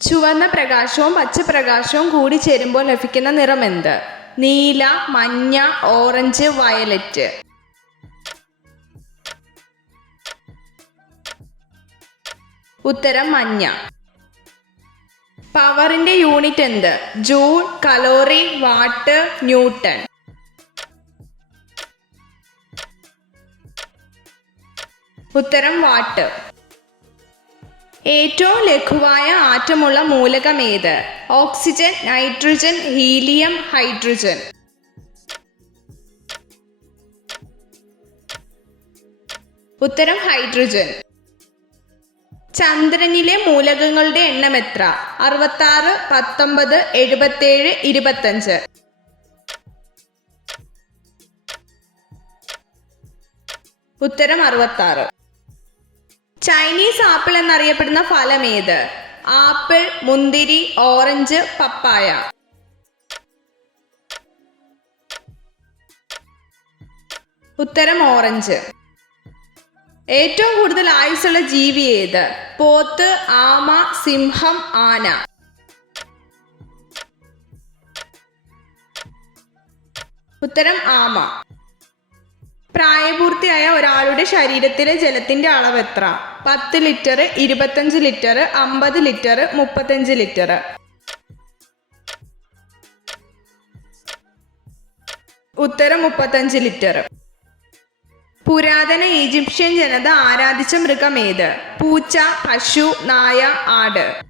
ചുവന്ന പ്രകാശവും പച്ചപ്രകാശവും കൂടി ചേരുമ്പോൾ ലഭിക്കുന്ന നിറം എന്ത്? നീല, മഞ്ഞ, ഓറഞ്ച്, വയലറ്റ്. ഉത്തരം മഞ്ഞ. പവറിന്റെ യൂണിറ്റ് എന്ത്? Joule, calorie, what, newton. ഉത്തരം വാട്ട്. ഏറ്റവും ലഘുവായ ആറ്റമുള്ള മൂലകം ഏത്? Oxygen, nitrogen, helium, hydrogen. ഉത്തരം ഹൈഡ്രജൻ. ചന്ദ്രനിലെ മൂലകങ്ങളുടെ എണ്ണം എത്ര? 66, 19, 77, 25. ഉത്തരം 66. ചൈനീസ് ആപ്പിൾ എന്നറിയപ്പെടുന്ന ഫലം ഏത്? ആപ്പിൾ, മുന്തിരി, ഓറഞ്ച്, പപ്പായ. ഉത്തരം ഓറഞ്ച്. ഏറ്റവും കൂടുതൽ ആയുസ്സുള്ള ജീവി ഏത്? പോത്ത്, ആമ, സിംഹം, ആന. ഉത്തരം ആമ. പ്രായപൂർത്തിയായ ഒരാളുടെ ശരീരത്തിലെ ജലത്തിന്റെ അളവ് എത്ര? 10 ലിറ്റർ, 25 ലിറ്റർ, 50 ലിറ്റർ, 35 ലിറ്റർ. ഉത്തരം 35 ലിറ്റർ. പുരാതന ഈജിപ്ഷ്യൻ ജനത ആരാധിച്ച മൃഗം ഏത്? പൂച്ച, പശു, നായ, ആട്.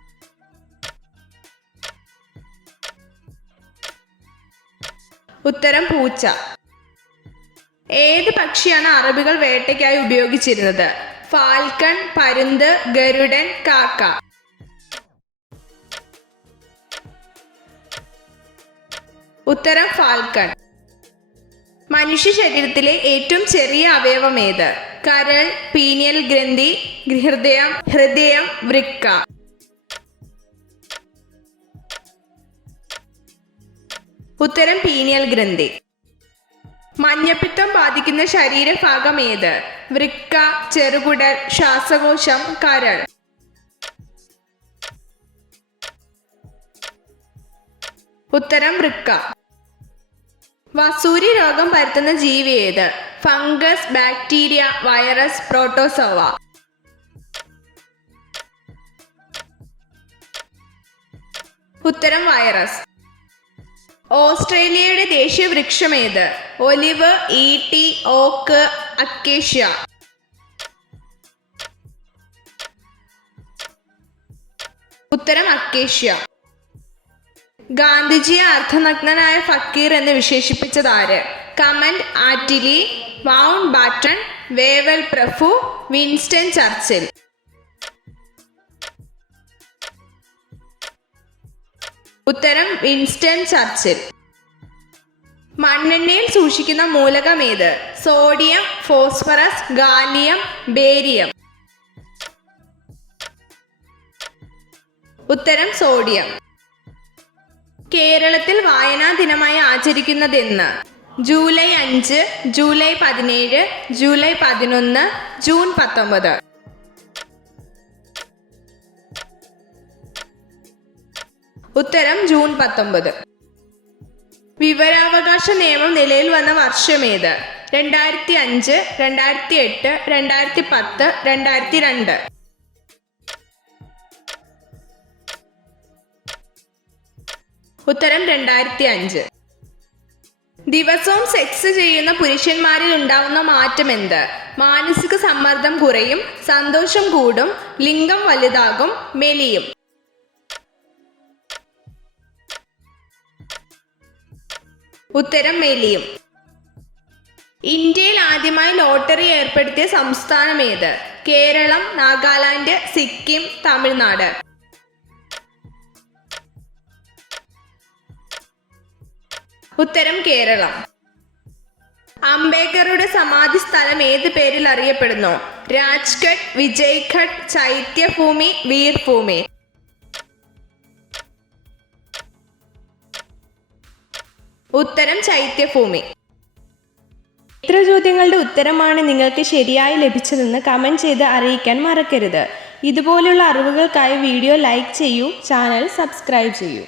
ഉത്തരം പൂച്ച. ഏത് പക്ഷിയാണ് അറബികൾ വേട്ടയ്ക്കായി ഉപയോഗിച്ചിരുന്നത്? ഫാൽക്കൺ, പരുന്ത്, ഗരുഡൻ, കാക്ക. ഉത്തരം ഫാൽക്കൺ. മനുഷ്യ ശരീരത്തിലെ ഏറ്റവും ചെറിയ അവയവം ഏത്? കരൾ, പീനിയൽ ഗ്രന്ഥി, ഹൃദയം, വൃക്ക. ഉത്തരം പീനിയൽ ഗ്രന്ഥി. മഞ്ഞപ്പിത്തം ബാധിക്കുന്ന ശരീരഭാഗം ഏത്? വൃക്ക, ചെറുകുടൽ, ശ്വാസകോശം, കരൾ. ഉത്തരം വൃക്ക. വസൂരി രോഗം പരത്തുന്ന ജീവി ഏത്? Fungus, bacteria, virus, protozoa. ഉത്തരം വൈറസ്. ഓസ്ട്രേലിയയുടെ ദേശീയ വൃക്ഷം ഏത്? ഒലിവ്, ഈട്ടി, ഓക്ക്, അക്കേഷ്യ. ഉത്തരം അക്കേഷ്യ. ഗാന്ധിജിയെ അർദ്ധനഗ്നനായ ഫക്കീർ എന്ന് വിശേഷിപ്പിച്ചതാര്? Clement Attlee, Mountbatten, Wavell പ്രഭു, വിൻസ്റ്റൺ ചർച്ചിൽ. ഉത്തരം വിൻസ്റ്റൺ ചർച്ചിൽ. മണ്ണെണ്ണയിൽ സൂക്ഷിക്കുന്ന മൂലകം ഏത്? Sodium, phosphorus, gallium, barium. ഉത്തരം സോഡിയം. കേരളത്തിൽ വായനാ ദിനമായി ആചരിക്കുന്നതെന്ന്? July 5, July 17, July 11, June 19. ഉത്തരം ജൂൺ 19. വിവരാവകാശ നിയമം നിലയിൽ വന്ന വർഷമേത്? 2005, 2008, 2010, 2002. ഉത്തരം 2005. ദിവസവും സെക്സ് ചെയ്യുന്ന പുരുഷന്മാരിൽ ഉണ്ടാവുന്ന മാറ്റം എന്ത്? മാനസിക സമ്മർദ്ദം കുറയും, സന്തോഷം കൂടും, ലിംഗം വലുതാകും, മെലിയും. ഉത്തരം മെലിയും. ഇന്ത്യയിൽ ആദ്യമായി ലോട്ടറി ഏർപ്പെടുത്തിയ സംസ്ഥാനം ഏത്? കേരളം, നാഗാലാൻഡ്, സിക്കിം, തമിഴ്നാട്. ഉത്തരം കേരളം. അംബേദ്കറുടെ സമാധി സ്ഥലം ഏത് പേരിൽ അറിയപ്പെടുന്നു? രാജ്ഘട്ട്, വിജയ്ഘട്ട്, ചൈത്യഭൂമി, വീർഭൂമി. ഉത്തരം ചൈത്യഭൂമി. എത്ര ചോദ്യങ്ങളുടെ ഉത്തരമാണ് നിങ്ങൾക്ക് ശരിയായി ലഭിച്ചതെന്ന് കമന്റ് ചെയ്ത് അറിയിക്കാൻ മറക്കരുത്. ഇതുപോലുള്ള അറിവുകൾക്കായി വീഡിയോ ലൈക്ക് ചെയ്യൂ, ചാനൽ സബ്സ്ക്രൈബ് ചെയ്യൂ.